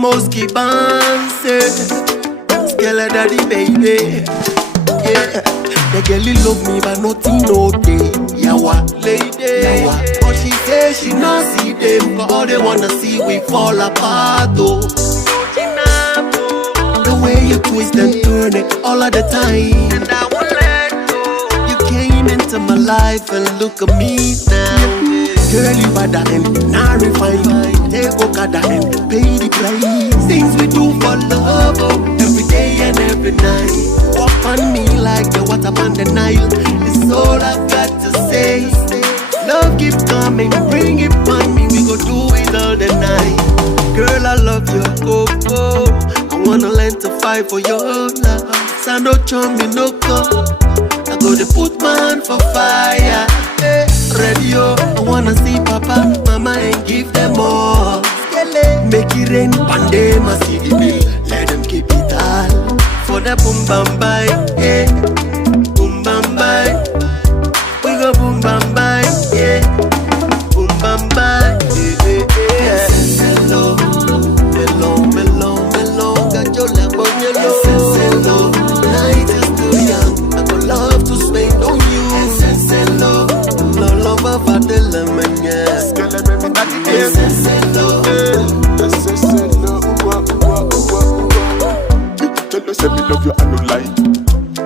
Mosky Banse, Skella Daddy baby. Yeah, the girl love me but nothing no day. Yawa lady, yawa. But she say she not see them, but all they wanna see we fall apart though. The way you twist and turn it all of the time, and I won't let go. You came into my life and look at me now. Girl, you bad and not refined. Take Okada and pay the price. Things we do for love, oh, every day and every night. Walk on me like the water on the Nile. It's all I've got to say. Love keep coming, bring it on me. We go do it all the night. Girl, I love your coco. I wanna learn to fight for your love. Sando chummy no go. I go to put my hand for fire. Radio, I wanna see Papa, Mama and give them all. Make it rain, pande my city bill. Let them keep it all. For the boom bam bye, yeah. Boom bam bye. We go boom bam bye, yeah. Boom bam bye, yeah, yeah. Hello, hello, hello, hello. Got your lamp on your low. Hello, night is too young. I got love to spend on you. Hello. Love about the lemon, yeah. Skella baby, that is hello. Tell us if you love you, I no lie.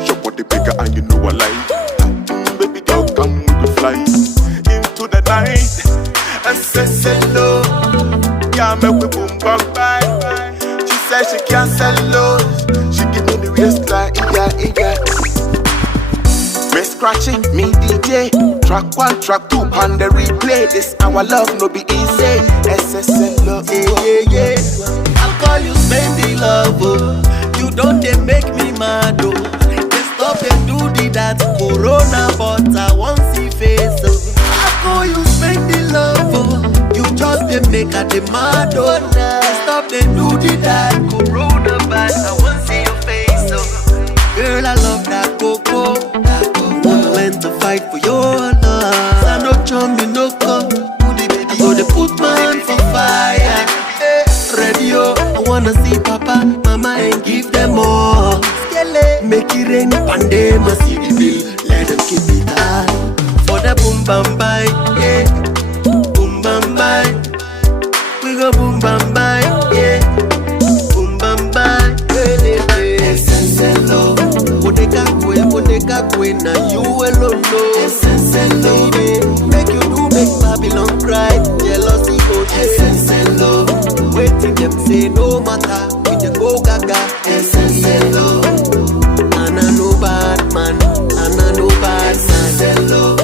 Your body bigger and you know I lie. Baby girl, come we go fly into the night. Hello. Yeah, make we boom bam bye. She said she can't sell low. She give me the waistline, yeah. Me scratching, me DJ. Track 1, track 2, on the replay. This our love no be easy. SSL love, yeah. I'll call you Spendy love, oh. You don't they make me mad, oh. They stop and do that Corona, but I won't see face, oh. I'll call you Spendy love, oh. You just they make a demand, oh. They stop and do that Corona, but I won't see your face, oh. Girl, I love that coco. Wanna learn to fight for your love. I no chummy no come. I go to put my hand for fire. Radio, I wanna see Papa, Mama and give them all. Make it rain, pande my city bill. Let them keep it high. For the boom bam bye, yeah. Boom bam bye. We go boom bam bye, yeah. Boom bam bye, hello. Bodega kwe na you alone know. Hello, make you do make Babylon cry. Jealousy go hello. Waiting them say no matter. We just go gaga. Hello, and I know bad man. And I know bad man. Hello.